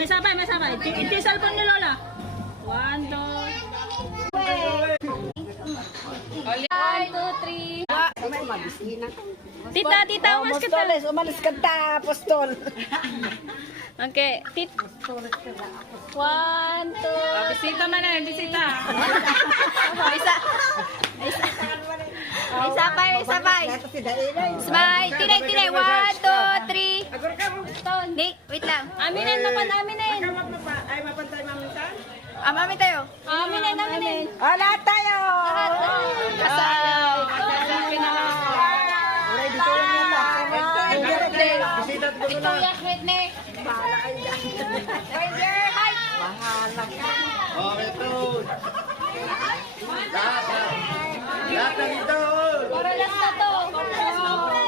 may sabay, may sabay. Ito yung cellphone ni Lola. 1, 2. 1, 2, 3. Tita, tita, umalis ka ta. Umalis ka ta, apostol. Okay, tit. 1, 2. Bisita man na, bisita. May sabay, may sabay. Smile, tinay, tinay. 1, 2, 3. Wait lang. Aminin naman, aminin. Ay, mapantay mamintan? Amin tayo. Aminin, aminin. Lahat tayo! Ito yung Whitney. Ranger, hi. Okay, ito. Lahat na dito. Para last na to.